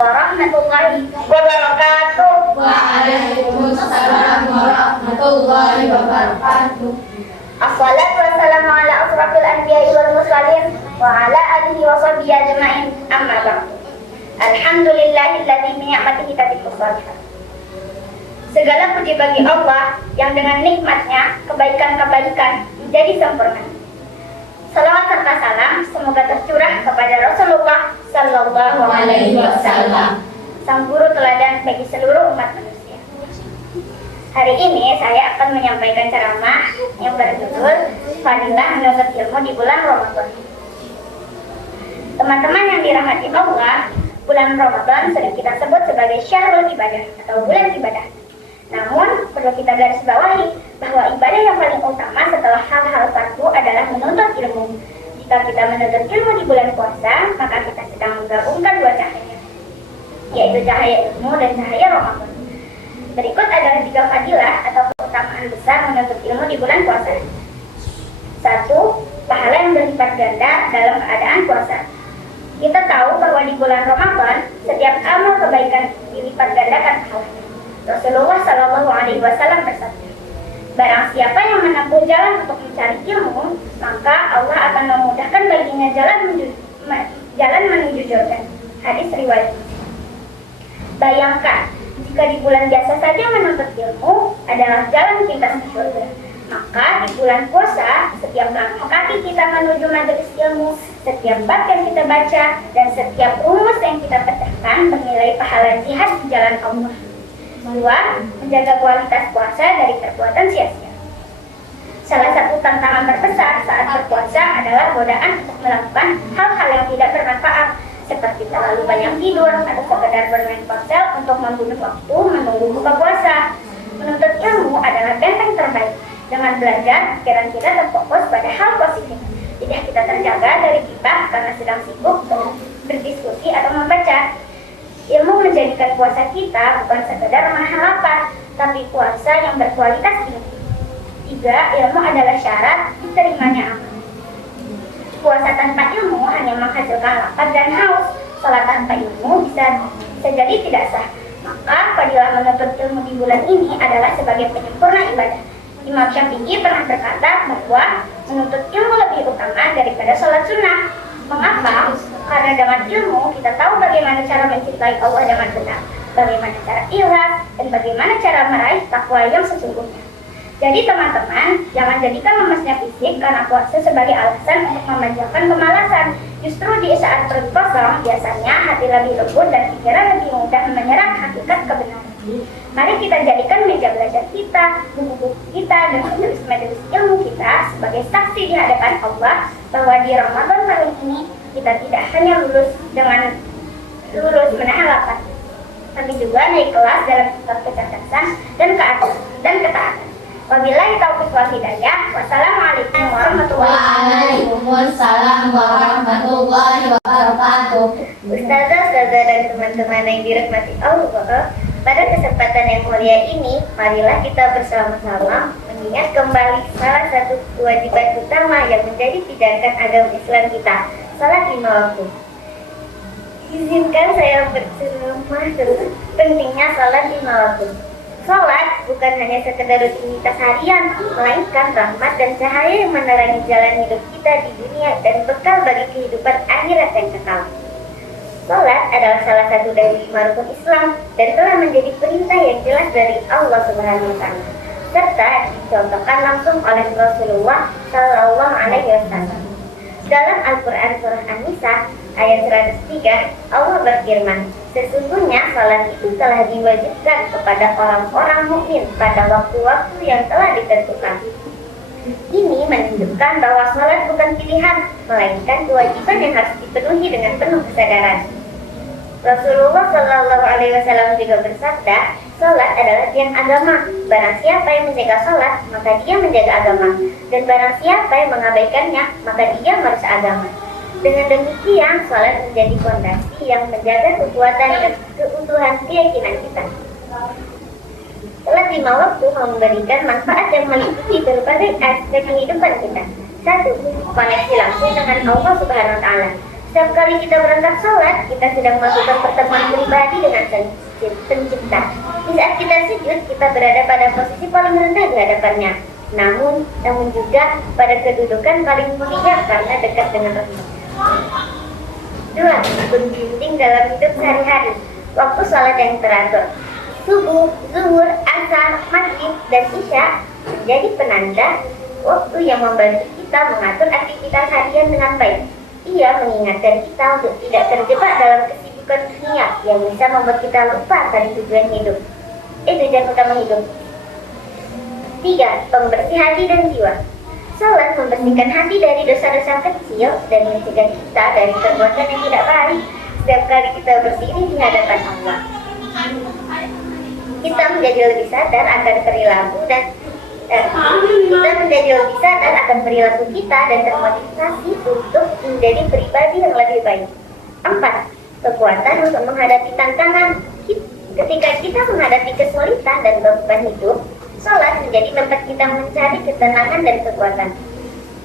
warahmatullahi wabarakatuh. Waalaikumsalam warahmatullahi wabarakatuh. Assalatu wassalamu ala asrafil anbiya'i wal mursalin wa ala alihi wa sahbihi ajma'in, amma ba'du. Alhamdulillahilladzi bi ni'matihi tatimmu shalihat. Segala puji bagi Allah yang dengan nikmatnya kebaikan-kebaikan menjadi sempurna. Salawat serta salam semoga tercurah kepada Rasulullah Sallallahu Alaihi Wasallam, sang guru teladan bagi seluruh umat manusia. Hari ini saya akan menyampaikan ceramah yang berjudul Fadilah Menuntut Ilmu di Bulan Ramadan. Teman-teman yang dirahmati Allah, bulan Ramadan sering kita sebut sebagai syahrul ibadah atau bulan ibadah. Namun, perlu kita garis bawahi bahwa ibadah yang paling utama setelah hal-hal fardu adalah menuntut ilmu. Jika kita menuntut ilmu di bulan puasa, maka kita sedang menggabungkan dua cahaya, yaitu cahaya ilmu dan cahaya Ramadan. Berikut adalah 3 fadilah atau keutamaan besar menuntut ilmu di bulan puasa. 1. Pahala yang berlipat ganda dalam keadaan puasa. Kita tahu bahwa di bulan Ramadan, setiap amal kebaikan dilipat gandakan pahalanya. Rasulullah Shallallahu Alaihi Wasallam bersabda, barang siapa yang menempuh jalan untuk mencari ilmu, maka Allah akan memudahkan baginya jalan menuju surga. Hadis riwayat. Bayangkan, jika di bulan biasa saja menuntut ilmu adalah jalan pintas ke surga, maka di bulan puasa, setiap langkah kaki kita menuju majelis ilmu, setiap bab yang kita baca, dan setiap rumus yang kita pecahkan bernilai pahala jihad di jalan Allah. 2. Menjaga kualitas puasa dari perbuatan sia-sia. Salah satu tantangan terbesar saat berpuasa adalah godaan untuk melakukan hal-hal yang tidak bermanfaat, seperti terlalu banyak tidur atau sekedar bermain ponsel untuk membunuh waktu menunggu buka puasa. Menuntut ilmu adalah benteng terbaik. Dengan belajar, pikiran kita terfokus pada hal positif. Tidak kita terjaga dari kita karena sedang sibuk berdiskusi atau membaca. Ilmu menjadikan puasa kita bukan sekedar menahan lapar, tapi puasa yang berkualitas tinggi. 3. Ilmu adalah syarat diterimanya amal. Puasa tanpa ilmu hanya menghasilkan lapar dan haus. Salat tanpa ilmu bisa jadi tidak sah. Maka fadilah menuntut ilmu di bulan ini adalah sebagai penyempurna ibadah. Imam Syafi'i pernah berkata bahwa menuntut ilmu lebih utama daripada sholat sunnah. Mengapa? Karena dengan ilmu kita tahu bagaimana cara mencintai Allah dengan benar, bagaimana cara ikhlas, dan bagaimana cara meraih takwa yang sesungguhnya. Jadi teman-teman, jangan jadikan lemesnya fisik karena puasa sebagai alasan untuk memanjakan kemalasan. Justru di saat perut kosong, biasanya hati lebih lembut dan pikiran lebih mudah menyerap hakikat kebenaran. Mari kita jadikan meja belajar kita, buku-buku kita, dan majelis-majelis ilmu kita sebagai saksi di hadapan Allah bahwa di Ramadan tahun ini kita tidak hanya lulus menahan lapar, tapi juga naik kelas dalam sikap kecerdasan dan ketaatan. Wabillahi taufiq wal hidayah. Wassalamualaikum warahmatullahi wabarakatuh. Waalaikumsalam warahmatullahi wabarakatuh. Ustazah dan teman-teman yang dirahmati Allah, pada kesempatan yang mulia ini, marilah kita bersama-sama mengingat kembali salah satu kewajiban utama yang menjadi pijakan agama Islam kita, salat 5 waktu. Izinkan saya berceramah tentang pentingnya salat 5 waktu. Salat bukan hanya sekedar rutinitas harian, melainkan rahmat dan cahaya yang menerangi jalan hidup kita di dunia dan bekal bagi kehidupan akhirat yang kekal. Salat adalah salah satu dari 5 rukun Islam dan telah menjadi perintah yang jelas dari Allah Subhanahu wa Ta'ala, serta dicontohkan langsung oleh Rasulullah Sallallahu Alaihi Wasallam. Dalam Al-Quran Surah An-Nisa ayat 103, Allah berfirman, sesungguhnya salat itu telah diwajibkan kepada orang-orang mukmin pada waktu-waktu yang telah ditentukan. Ini menunjukkan bahwa salat bukan pilihan, melainkan kewajiban yang harus dipenuhi dengan penuh kesadaran. Rasulullah Shallallahu Alaihi Wasallam juga bersabda, salat adalah tiang agama. Barang siapa yang menjaga salat, maka dia menjaga agama. Dan barang siapa yang mengabaikannya, maka dia merusak agama. Dengan demikian, salat menjadi fondasi yang menjaga kekuatan dan keutuhan keyakinan kita. Salat 5 waktu memberikan manfaat yang meliputi berbagai aspek kehidupan kita. 1. Koneksi langsung dengan Allah Subhanahu wa Ta'ala. Setiap kali kita berangkat sholat, kita sedang melakukan pertemuan pribadi dengan Pencipta. Di saat kita sujud, kita berada pada posisi paling rendah di hadapannya. Namun juga pada kedudukan paling mulia karena dekat dengan Rasulullah. 2. Pembimbing dalam hidup sehari-hari. Waktu sholat yang teratur. Subuh, zuhur, asar, maghrib, dan isya menjadi penanda waktu yang membantu kita mengatur aktivitas harian dengan baik. Ia mengingatkan kita untuk tidak terjebak dalam kesibukan dunia yang bisa membuat kita lupa pada tujuan hidup. Tujuan utama hidup. 3. Pembersih hati dan jiwa. Salat membersihkan hati dari dosa-dosa kecil dan mencegah kita dari perbuatan yang tidak baik. Setiap kali kita berdiri di hadapan Allah, kita menjadi lebih sadar akan perilaku kita dan termotivasi untuk menjadi pribadi yang lebih baik. 4. Kekuatan untuk menghadapi tantangan. Ketika kita menghadapi kesulitan dan beban hidup, sholat menjadi tempat kita mencari ketenangan dan kekuatan.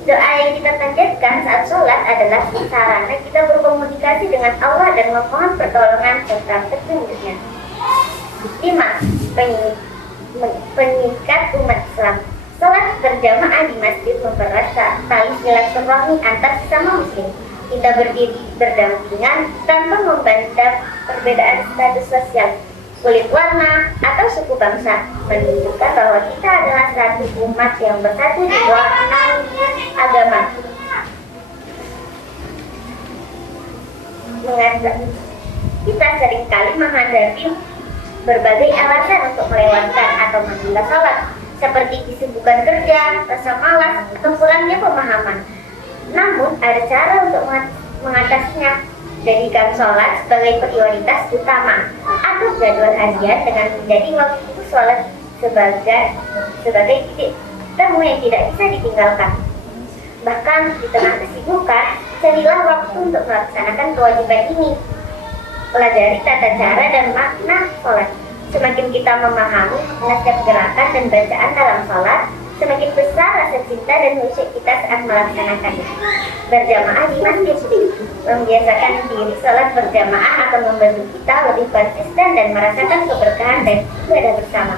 Doa yang kita panjatkan saat sholat adalah sarana kita berkomunikasi dengan Allah dan memohon pertolongan serta petunjuknya. 5. Pengikat umat Islam. Sholat berjamaah di masjid mempererat tali silaturahmi antar sesama muslim. Kita berdiri berdampingan tanpa memandang perbedaan status sosial, kulit warna, atau suku bangsa, menunjukkan bahwa kita adalah satu umat yang bersatu di bawah naungan agama. Kita seringkali menghadapi berbagai alasan untuk melewatkan atau menunda sholat, seperti kesibukan kerja, rasa malas, atau kurangnya pemahaman. Namun, ada cara untuk mengatasinya. Jadikan sholat sebagai prioritas utama. Atur jadwal harian dengan menjadi waktu sholat sebagai titik temu yang tidak bisa ditinggalkan. Bahkan di tengah kesibukan, carilah waktu untuk melaksanakan kewajiban ini. Pelajari tata cara dan makna sholat. Semakin kita memahami setiap gerakan dan bacaan dalam sholat, semakin besar rasa cinta dan khusyuk kita saat melaksanakannya. Berjamaah di masjid. Membiasakan diri sholat berjamaah akan membantu kita lebih konsisten dan merasakan keberkahan dan ibadah bersama.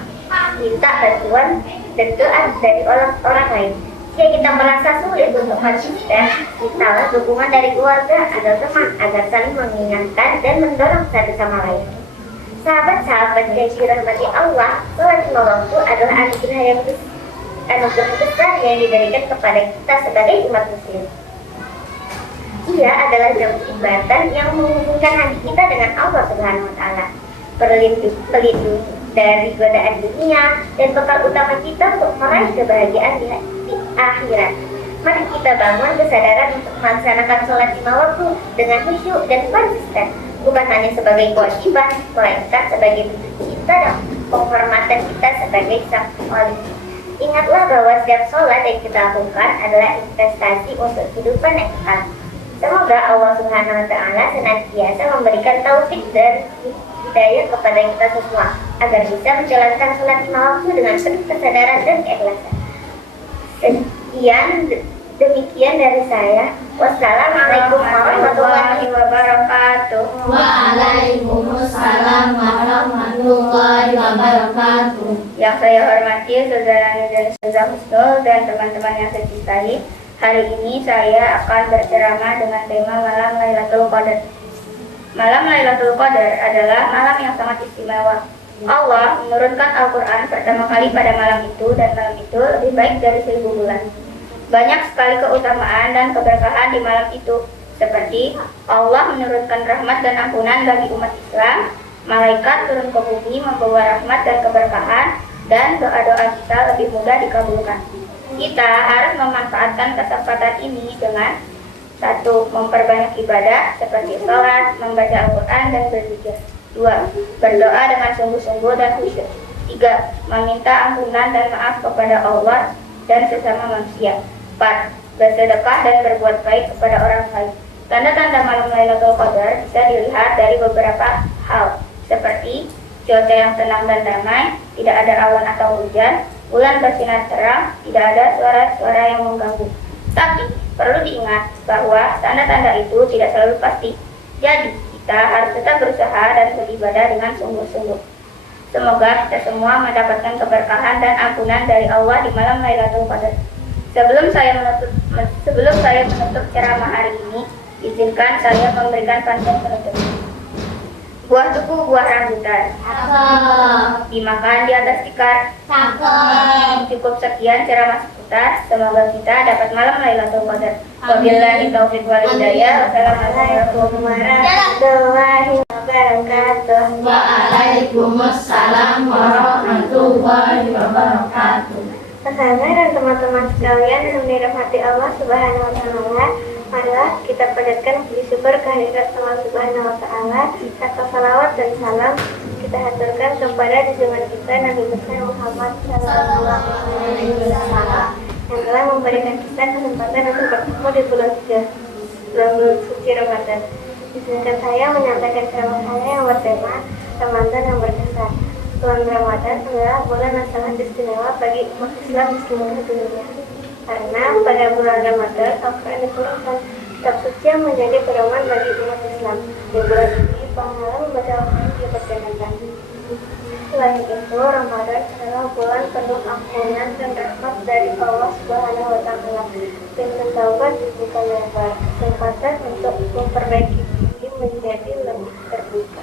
Minta bantuan dan doa dari orang lain. Jika kita merasa sulit untuk konsisten, mintalah dukungan dari keluarga atau teman agar saling mengingatkan dan mendorong satu sama lain. Sahabat-sahabat yang dirahmati Allah, sholat lima waktu adalah anugerah besar yang diberikan kepada kita sebagai umat muslim. Ia adalah jembatan yang menghubungkan hati kita dengan Allah Subhanahu wa Ta'ala, pelindung dari godaan dunia, dan bekal utama kita untuk meraih kebahagiaan di akhirat. Mari kita bangun kesadaran untuk melaksanakan sholat lima waktu dengan khusyuk dan konsisten, bukan hanya sebagai kewajiban, melainkan sebagai bentuk cinta dan penghormatan kita sebagai sang wali. Ingatlah bahwa setiap sholat yang kita lakukan adalah investasi untuk kehidupan yang kekal. Semoga Allah Subhanahu wa Ta'ala senantiasa memberikan taufik dan hidayah kepada kita semua agar bisa menjalankan sholat lima waktu dengan penuh kesadaran dan keikhlasan. Demikian dari saya. Wassalamualaikum warahmatullahi wabarakatuh. Waalaikumsalam warahmatullahi wabarakatuh. Yang saya hormati saudara dan saudara Husnul dan teman-teman yang saya cintai, hari ini saya akan berceramah dengan tema Malam Lailatul Qadar. Malam Lailatul Qadar adalah malam yang sangat istimewa. Allah menurunkan Al-Quran pertama kali pada malam itu, dan malam itu lebih baik dari 1000 bulan. Banyak sekali keutamaan dan keberkahan di malam itu, seperti Allah menurunkan rahmat dan ampunan bagi umat Islam, malaikat turun ke bumi membawa rahmat dan keberkahan, dan doa-doa kita lebih mudah dikabulkan. Kita harus memanfaatkan kesempatan ini dengan 1. Memperbanyak ibadah seperti sholat, membaca Al-Quran, dan berzikir. 2. Berdoa dengan sungguh-sungguh dan khusyuk. 3. Meminta ampunan dan maaf kepada Allah dan sesama manusia. 4. Bersedekah dan berbuat baik kepada orang lain. Tanda-tanda malam Lailatul Qadar bisa dilihat dari beberapa hal, seperti cuaca yang tenang dan damai, tidak ada awan atau hujan, bulan bersinar terang, tidak ada suara-suara yang mengganggu. Tapi Perlu diingat bahwa tanda-tanda itu tidak selalu pasti. Jadi, kita harus tetap berusaha dan beribadah dengan sungguh-sungguh. Semoga kita semua mendapatkan keberkahan dan ampunan dari Allah di malam Lailatul Qadar. Sebelum saya menutup ceramah hari ini, izinkan saya memberikan pantun penutup. Buah tuku, buah rambutan, Cakep. dimakan di atas tikar. Cakep. Cukup sekian ceramah seputar. Semoga kita dapat malam Lailatul Qadar. Wabillahi taufiq wal hidayah. Wassalamualaikum warahmatullahi wabarakatuh. Waalaikumsalam warahmatullahi wabarakatuh. Sahabat dan teman-teman sekalian yang dirahmati Allah Subhanahu wa taala, marilah kita panjatkan puji syukur kehadirat Allah Subhanahu wa taala serta salawat dan salam kita haturkan kepada junjungan kita Nabi besar Muhammad sallallahu alaihi wasallam yang telah memberikan kita kesempatan untuk bertemu di bulan suci Ramadan. Izinkan saya menyampaikan ceramah saya yang bertema Ramadan yang berkesan. Bulan Ramadan adalah bulan yang sangat istimewa bagi umat Islam di seluruh dunia. Karena pada bulan Ramadan Al-Quran diturunkan, kitab suci yang menjadi pedoman bagi umat Islam. Di bulan ini, pahala membaca Al-Quran diperkenankan. Selain itu, Ramadan adalah bulan penuh ampunan dan rahmat dari Allah Subhanahu wa taala. Pintu taubat dibuka lebar, kesempatan untuk memperbaiki diri menjadi lebih terbuka.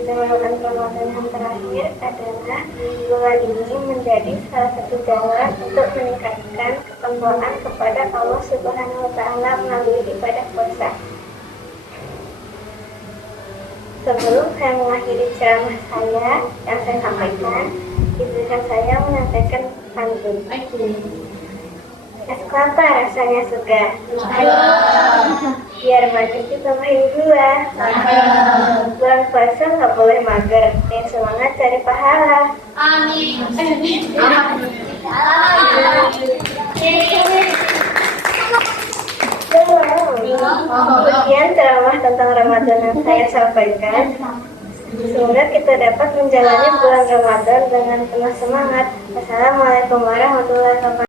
Istimewa Ramadan yang terakhir adalah bulan ini menjadi salah satu jalan untuk meningkatkan ketakwaan kepada Allah Subhanahu wa taala melalui ibadah puasa. Sebelum saya mengakhiri ceramah saya yang saya sampaikan, izinkan saya menyampaikan pantun. Es kelapa rasanya segar, biar manis ditambahin gula. Bulan puasa nggak boleh mager, yang semangat cari pahala. Amin. Sekian ceramah tentang Ramadan yang saya sampaikan. Semoga kita dapat menjalani bulan Ramadan dengan penuh semangat. Wassalamualaikum warahmatullahi wabarakatuh.